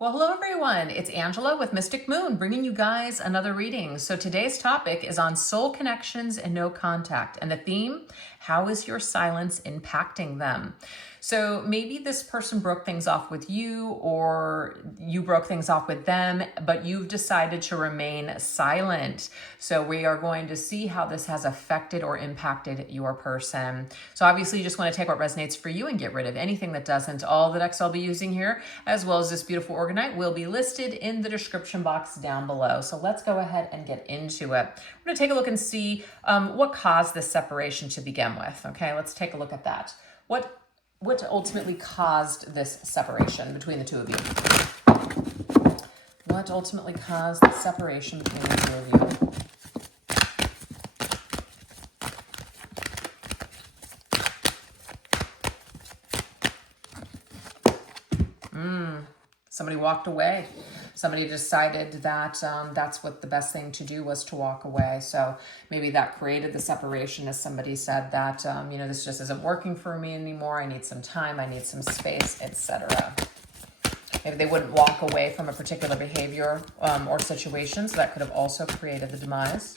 Well, hello everyone. It's Angela with Mystic Moon bringing you guys another reading. So today's topic is on soul connections and no contact. And the theme, how is your silence impacting them? So maybe this person broke things off with you or you broke things off with them, but you've decided to remain silent. So we are going to see how this has affected or impacted your person. So obviously you just want to take what resonates for you and get rid of anything that doesn't. All the decks I'll be using here, as well as this beautiful Orgonite, will be listed in the description box down below. So let's go ahead and get into it. We're going to take a look and see what caused this separation to begin with. Okay, let's take a look at that. What ultimately caused this separation between the two of you? What ultimately caused the separation between the two of you? Somebody walked away. Somebody decided that that's what the best thing to do was to walk away. So maybe that created the separation, as somebody said that, this just isn't working for me anymore. I need some time. I need some space, etc. Maybe they wouldn't walk away from a particular behavior or situation. So that could have also created the demise.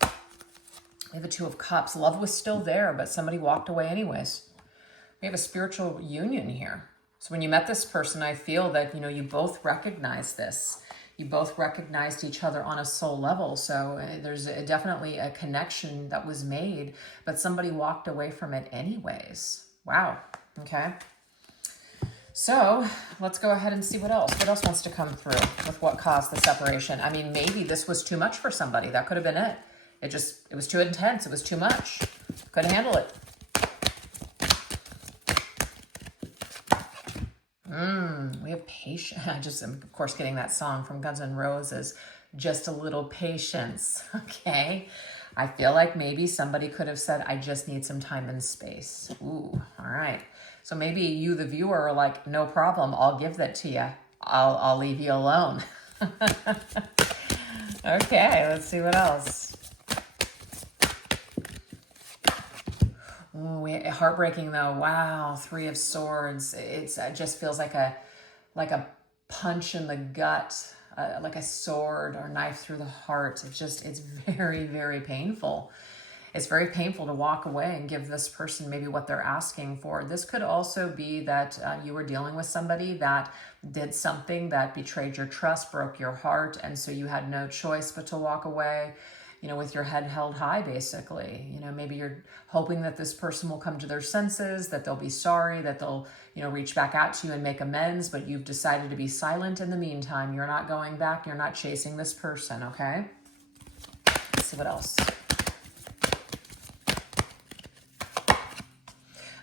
We have a Two of Cups. Love was still there, but somebody walked away anyways. We have a spiritual union here. So when you met this person, I feel that, you both recognized this. You both recognized each other on a soul level. So there's definitely a connection that was made, but somebody walked away from it anyways. Wow. Okay. So let's go ahead and see what else. What else wants to come through with what caused the separation? I mean, maybe this was too much for somebody. That could have been it. It was too intense. It was too much. Couldn't handle it. We have patience. I just am, of course, getting that song from Guns N' Roses, Just a Little Patience, okay? I feel like maybe somebody could have said, I just need some time and space. Ooh, all right. So maybe you, the viewer, are like, no problem, I'll give that to you. I'll leave you alone. Okay, let's see what else. Ooh, heartbreaking though. Wow, Three of Swords. It just feels like a punch in the gut, like a sword or knife through the heart. It's very, very painful. It's very painful to walk away and give this person maybe what they're asking for. This could also be that you were dealing with somebody that did something that betrayed your trust, broke your heart, and so you had no choice but to walk away, with your head held high, basically. Maybe you're hoping that this person will come to their senses, that they'll be sorry, that they'll, reach back out to you and make amends, but you've decided to be silent in the meantime. You're not going back. You're not chasing this person, okay? Let's see what else.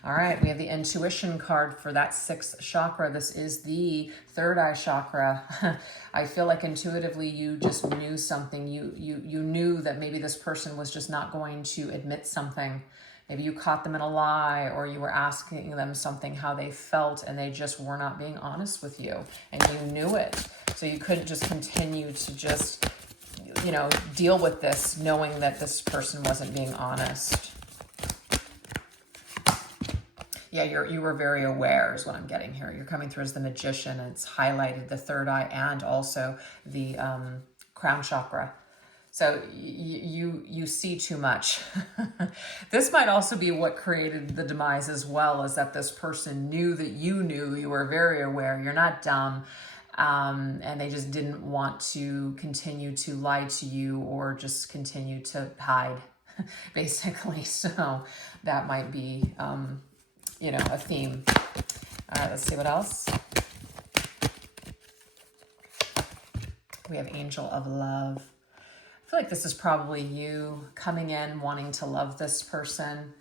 All right, we have the intuition card for that sixth chakra. This is the third eye chakra. I feel like intuitively you just knew something. You knew that maybe this person was just not going to admit something. Maybe you caught them in a lie, or you were asking them something, how they felt, and they just were not being honest with you, and you knew it. So you couldn't just continue to just, deal with this knowing that this person wasn't being honest. Yeah, you were very aware is what I'm getting here. You're coming through as the Magician, and it's highlighted the third eye and also the crown chakra. So you see too much. This might also be what created the demise as well, is that this person knew that you were very aware. You're not dumb. And they just didn't want to continue to lie to you or just continue to hide, basically. So that might be... a theme. All right, let's see what else. We have Angel of Love. I feel like this is probably you coming in, wanting to love this person.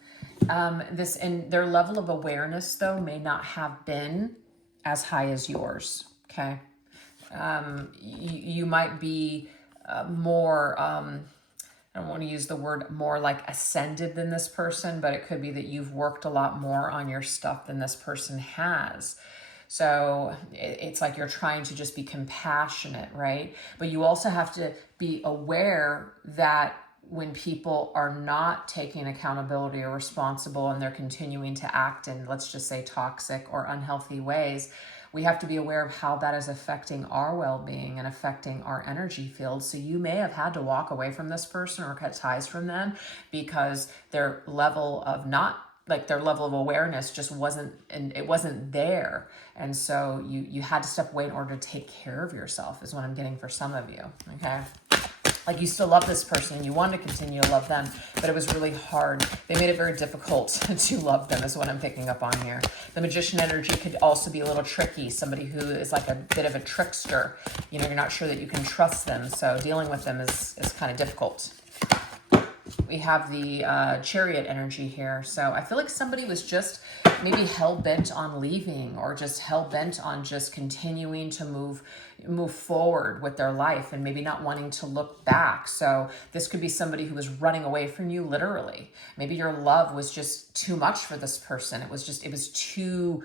Their level of awareness, though, may not have been as high as yours, okay? You might be more... I don't want to use the word more like ascended than this person, but it could be that you've worked a lot more on your stuff than this person has. So it's like you're trying to just be compassionate, right? But you also have to be aware that when people are not taking accountability or responsible and they're continuing to act in, let's just say, toxic or unhealthy ways, we have to be aware of how that is affecting our well-being and affecting our energy field. So you may have had to walk away from this person or cut ties from them because their level of their level of awareness just wasn't, and it wasn't there. And so you had to step away in order to take care of yourself, is what I'm getting for some of you, okay? Like, you still love this person and you want to continue to love them, but it was really hard. They made it very difficult to love them, is what I'm picking up on here. The Magician energy could also be a little tricky. Somebody who is like a bit of a trickster. You know, you're not sure that you can trust them. So dealing with them is kind of difficult. We have the Chariot energy here. So I feel like somebody was just maybe hell-bent on leaving, or just hell-bent on just continuing to move forward with their life and maybe not wanting to look back. So this could be somebody who was running away from you, literally. Maybe your love was just too much for this person. It was too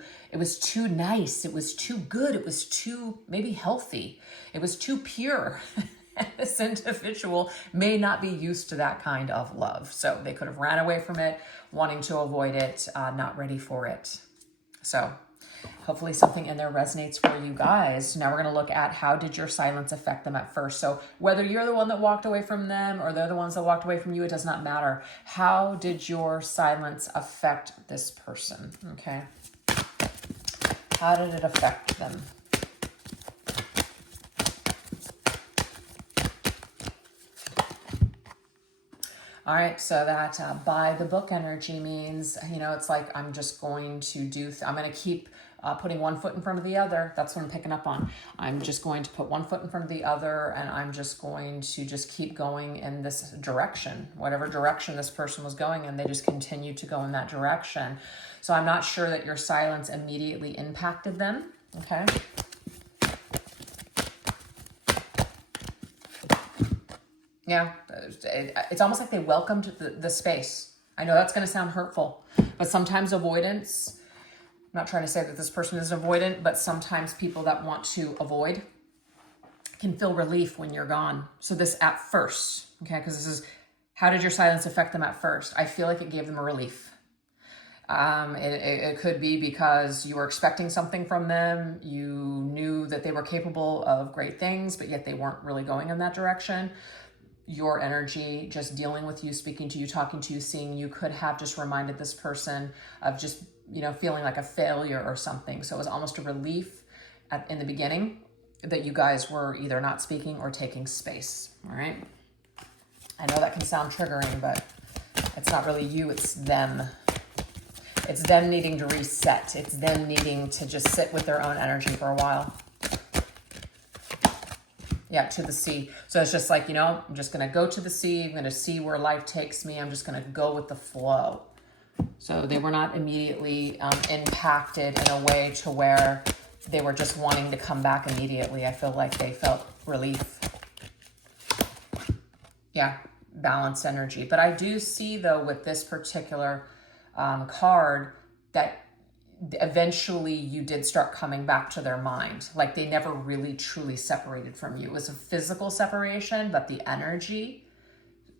nice. It was too good. It was too maybe healthy. It was too pure. And this individual may not be used to that kind of love. So they could have ran away from it, wanting to avoid it, not ready for it. So hopefully something in there resonates for you guys. Now we're going to look at, how did your silence affect them at first? So whether you're the one that walked away from them or they're the ones that walked away from you, it does not matter. How did your silence affect this person? Okay. How did it affect them? All right, so that by the book energy means, you know, it's like, I'm just going to I'm going to keep putting one foot in front of the other. That's what I'm picking up on. I'm just going to put one foot in front of the other, and I'm just going to just keep going in this direction. Whatever direction this person was going in, they just continue to go in that direction. So I'm not sure that your silence immediately impacted them, okay? Yeah, it's almost like they welcomed the space. I know that's going to sound hurtful, but sometimes avoidance, I'm not trying to say that this person is avoidant, but sometimes people that want to avoid can feel relief when you're gone. So this at first, okay, because this is, how did your silence affect them at first? I feel like it gave them a relief. It could be because you were expecting something from them. You knew that they were capable of great things, but yet they weren't really going in that direction. Your energy, just dealing with you, speaking to you, talking to you, seeing you, could have just reminded this person of just, you know, feeling like a failure or something. So it was almost a relief in the beginning that you guys were either not speaking or taking space. All right. I know that can sound triggering, but it's not really you, it's them. It's them needing to reset. It's them needing to just sit with their own energy for a while. Yeah, to the sea. So it's just like, you know, I'm just going to go to the sea. I'm going to see where life takes me. I'm just going to go with the flow. So they were not immediately impacted in a way to where they were just wanting to come back immediately. I feel like they felt relief. Yeah, balanced energy. But I do see, though, with this particular card, that eventually you did start coming back to their mind. Like, they never really truly separated from you. It was a physical separation, but the energy,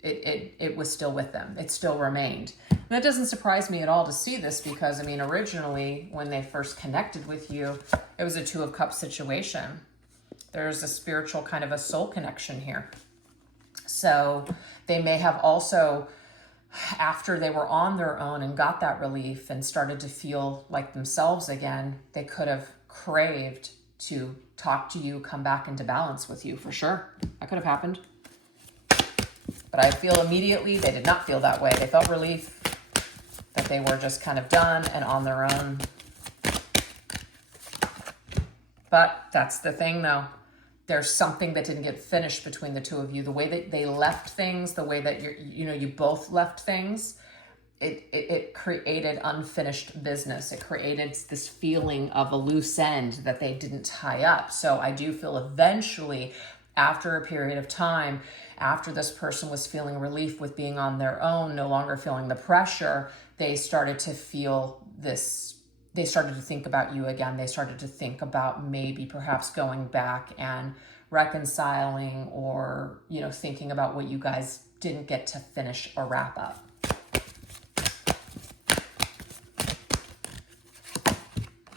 it was still with them. It still remained. And that doesn't surprise me at all to see this, because, I mean, originally when they first connected with you, it was a Two of Cups situation. There's a spiritual kind of a soul connection here. So they may have also, after they were on their own and got that relief and started to feel like themselves again, they could have craved to talk to you, come back into balance with you, for sure. That could have happened. But I feel immediately they did not feel that way. They felt relief that they were just kind of done and on their own. But that's the thing, though. There's something that didn't get finished between the two of you. The way that they left things, the way that you both left things, it created unfinished business. It created this feeling of a loose end that they didn't tie up. So I do feel eventually, after a period of time, after this person was feeling relief with being on their own, no longer feeling the pressure, they started to feel this. They started to think about you again. They started to think about maybe perhaps going back and reconciling, or, you know, thinking about what you guys didn't get to finish or wrap up.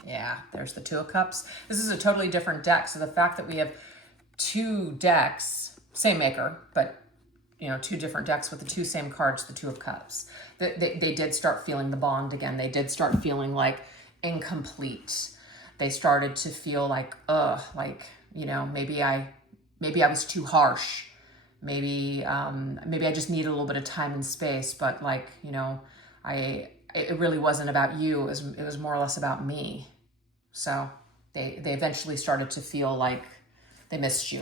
Yeah. Yeah, there's the Two of Cups. This is a totally different deck. So the fact that we have two decks, same maker, but two different decks with the two same cards, the Two of Cups. They did start feeling the bond again. They did start feeling like incomplete. They started to feel like, maybe I was too harsh. Maybe I just needed a little bit of time and space, but it really wasn't about you. It was more or less about me. So they eventually started to feel like they missed you.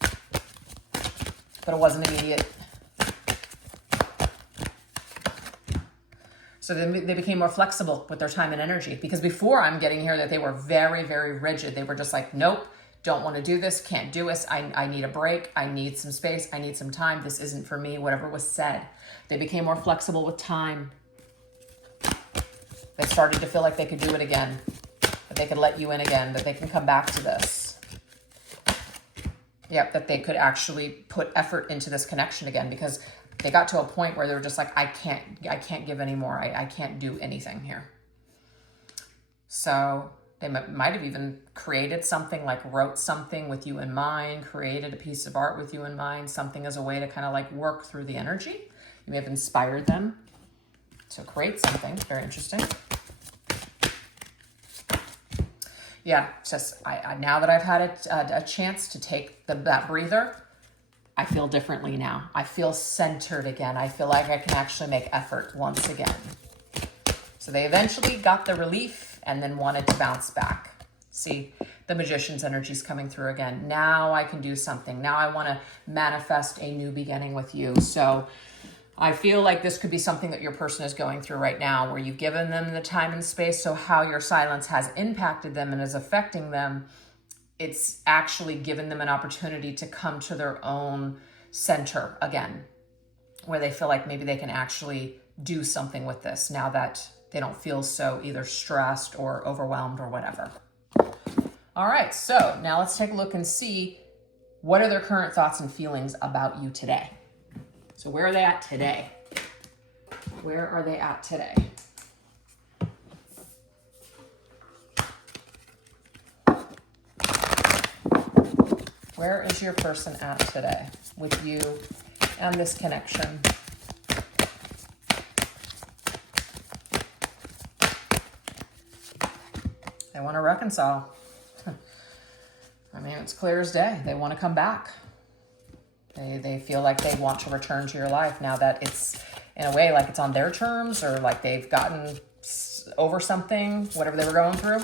But it wasn't immediate. So they became more flexible with their time and energy, because before I'm getting here that they were very, very rigid. They were just like, nope, don't want to do this, can't do this. I need a break. I need some space. I need some time. This isn't for me, whatever was said. They became more flexible with time. They started to feel like they could do it again, that they could let you in again, that they can come back to this. Yep, that they could actually put effort into this connection again, because they got to a point where they were just like, I can't give anymore. I can't do anything here. So they might have even created something, like wrote something with you in mind, created a piece of art with you in mind, something as a way to kind of like work through the energy. You may have inspired them to create something. Very interesting. Yeah, it's just now that I've had a chance to take that breather, I feel differently now. I feel centered again. I feel like I can actually make effort once again. So they eventually got the relief and then wanted to bounce back. See, the Magician's energy is coming through again. Now I can do something. Now I want to manifest a new beginning with you. So I feel like this could be something that your person is going through right now, where you've given them the time and space. So how your silence has impacted them and is affecting them, it's actually given them an opportunity to come to their own center again, where they feel like maybe they can actually do something with this now that they don't feel so either stressed or overwhelmed or whatever. All right, so now let's take a look and see what are their current thoughts and feelings about you today. So where are they at today? Where are they at today? Where is your person at today with you and this connection? They want to reconcile. I mean, it's clear as day. They want to come back. They feel like they want to return to your life now that it's, in a way, like it's on their terms, or like they've gotten over something, whatever they were going through.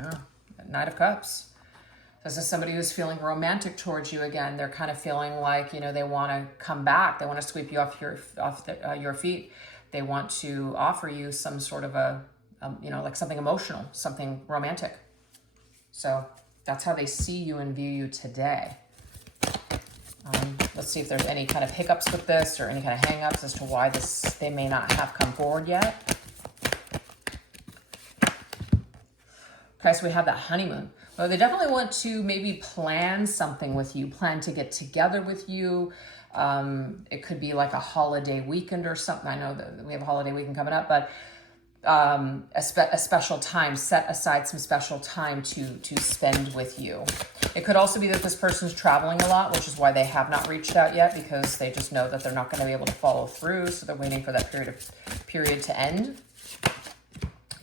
Oh, Knight of Cups. This is somebody who's feeling romantic towards you again. They're kind of feeling like, they want to come back. They want to sweep you off your feet. They want to offer you some sort of like something emotional, something romantic. So that's how they see you and view you today. Let's see if there's any kind of hiccups with this or any kind of hang-ups as to why they may not have come forward yet. Okay, so we have that honeymoon. Well, they definitely want to maybe plan something with you, plan to get together with you. It could be like a holiday weekend or something. I know that we have a holiday weekend coming up, but a special time, set aside some special time to spend with you. It could also be that this person's traveling a lot, which is why they have not reached out yet, because they just know that they're not going to be able to follow through. So they're waiting for that period to end.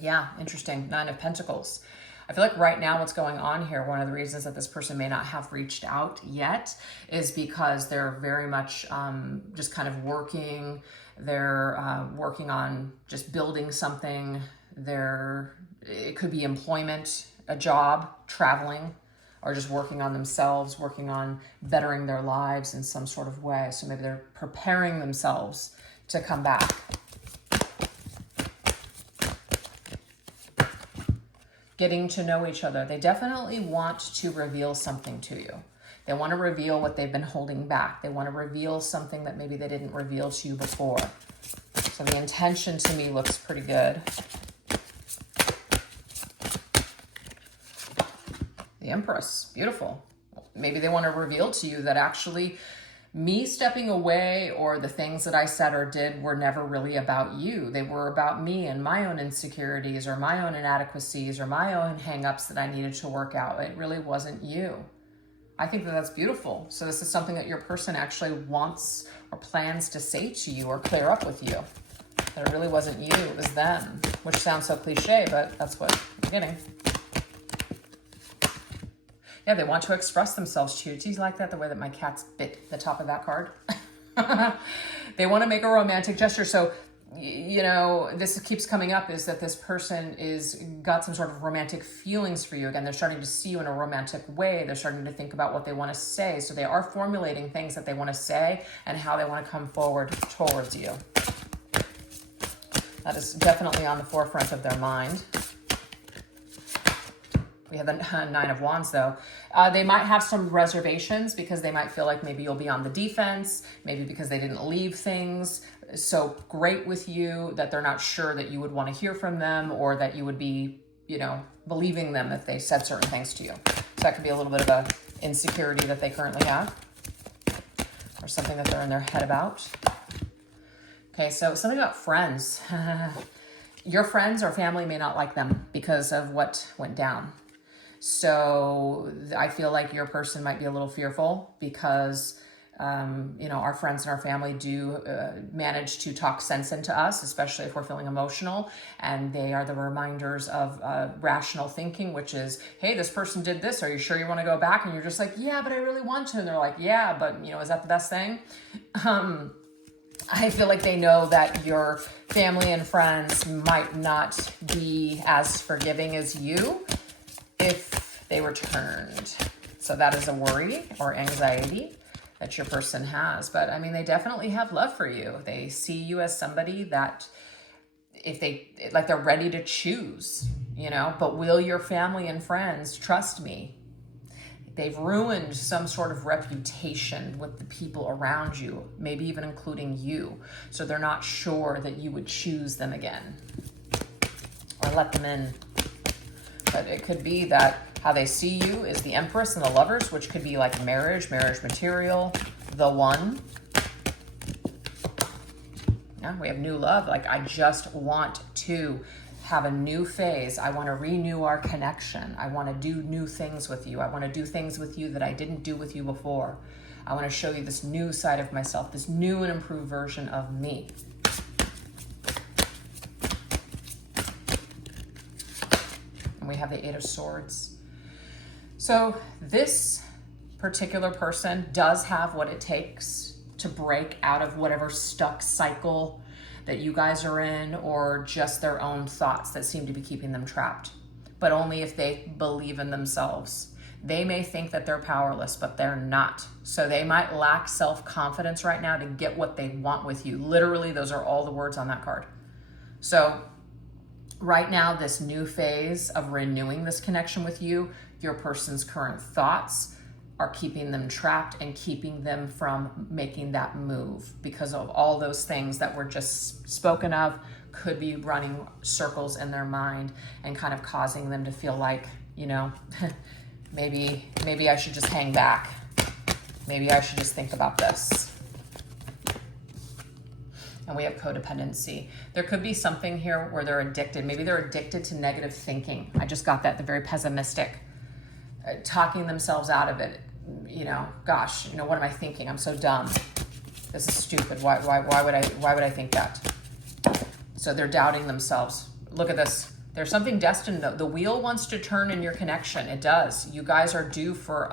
Yeah, interesting. 9 of Pentacles. I feel like right now what's going on here, one of the reasons that this person may not have reached out yet is because they're very much just kind of working. They're working on just building something. It could be employment, a job, traveling, or just working on themselves, working on bettering their lives in some sort of way. So maybe they're preparing themselves to come back. Getting to know each other. They definitely want to reveal something to you. They want to reveal what they've been holding back. They want to reveal something that maybe they didn't reveal to you before. So the intention to me looks pretty good. The Empress, beautiful. Maybe they want to reveal to you that actually Me stepping away or the things that I said or did were never really about you. They were about me and my own insecurities or my own inadequacies or my own hangups that I needed to work out. It really wasn't you. I think that that's beautiful. So this is something that your person actually wants or plans to say to you or clear up with you. That it really wasn't you, it was them, which sounds so cliche, but that's what you're getting. Yeah, they want to express themselves to you. Do you like that, the way that my cats bit the top of that card? They want to make a romantic gesture. So, you know, this keeps coming up, is that this person is got some sort of romantic feelings for you. Again, they're starting to see you in a romantic way. They're starting to think about what they want to say. So they are formulating things that they want to say and how they want to come forward towards you. That is definitely on the forefront of their mind. We have the Nine of Wands, though. They might have some reservations because they might feel like maybe you'll be on the defense, maybe because they didn't leave things so great with you that they're not sure that you would want to hear from them, or that you would be, you know, believing them if they said certain things to you. So that could be a little bit of a insecurity that they currently have, or something that they're in their head about. Okay, so something about friends. Your friends or family may not like them because of what went down. So I feel like your person might be a little fearful because, you know, our friends and our family do manage to talk sense into us, especially if we're feeling emotional. And they are the reminders of rational thinking, which is, hey, this person did this. Are you sure you want to go back? And you're just like, yeah, but I really want to. And they're like, yeah, but, you know, is that the best thing? I feel like they know that your family and friends might not be as forgiving as you if they returned. So that is a worry or anxiety that your person has. But I mean, they definitely have love for you. They see you as somebody that if they, like, they're ready to choose, you know, but will your family and friends trust me? They've ruined some sort of reputation with the people around you, maybe even including you. So they're not sure that you would choose them again or let them in. But it could be that how they see you is the Empress and the Lovers, which could be like marriage material, the one. Yeah, we have new love. Like, I just want to have a new phase. I want to renew our connection. I want to do new things with you. I want to do things with you that I didn't do with you before. I want to show you this new side of myself, this new and improved version of me. And we have the Eight of Swords. So this particular person does have what it takes to break out of whatever stuck cycle that you guys are in, or just their own thoughts that seem to be keeping them trapped, but only if they believe in themselves. They may think that they're powerless, but they're not. So they might lack self-confidence right now to get what they want with you. Literally, those are all the words on that card. So right now, this new phase of renewing this connection with you, your person's current thoughts are keeping them trapped and keeping them from making that move because of all those things that were just spoken of could be running circles in their mind and kind of causing them to feel like, you know, maybe I should just hang back. Maybe I should just think about this. And we have codependency. There could be something here where they're addicted. Maybe they're addicted to negative thinking. I just got that, the very pessimistic. Talking themselves out of it. You know, gosh, you know, what am I thinking? I'm so dumb. This is stupid. Why would I think that? So they're doubting themselves. Look at this. There's something destined, though. The wheel wants to turn in your connection. It does. You guys are due for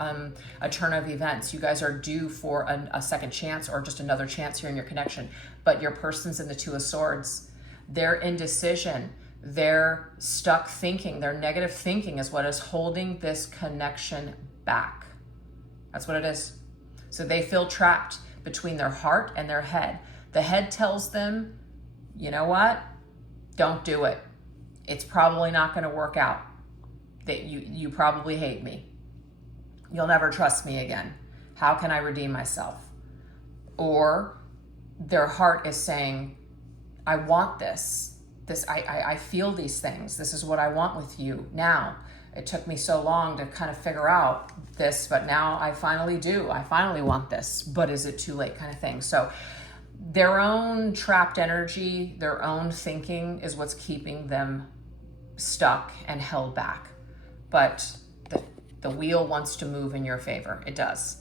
a turn of events. You guys are due for a second chance or just another chance here in your connection. But your person's in the Two of Swords. Their indecision, their stuck thinking, their negative thinking is what is holding this connection back. That's what it is. So they feel trapped between their heart and their head. The head tells them, you know what? Don't do it. It's probably not going to work out. That you probably hate me. You'll never trust me again. How can I redeem myself? Or their heart is saying, I want this. I feel these things. This is what I want with you now. it took me so long to kind of figure out this, but now I finally do. I finally want this, but is it too late kind of thing. So their own trapped energy, their own thinking is what's keeping them stuck and held back. But the wheel wants to move in your favor. It does.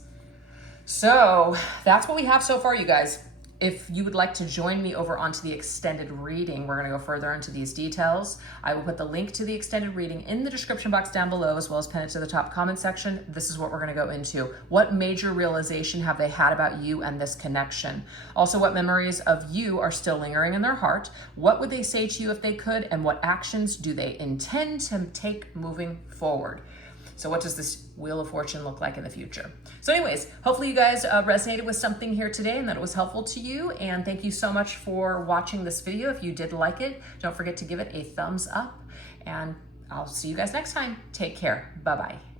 So that's what we have so far, you guys. If you would like to join me over onto the extended reading, we're going to go further into these details. I will put the link to the extended reading in the description box down below, as well as pin it to the top comment section. This is what we're going to go into. What major realization have they had about you and this connection? Also, what memories of you are still lingering in their heart? What would they say to you if they could? And what actions do they intend to take moving forward? So what does this Wheel of Fortune look like in the future? So anyways, hopefully you guys resonated with something here today and that it was helpful to you. And thank you so much for watching this video. If you did like it, don't forget to give it a thumbs up. And I'll see you guys next time. Take care. Bye-bye.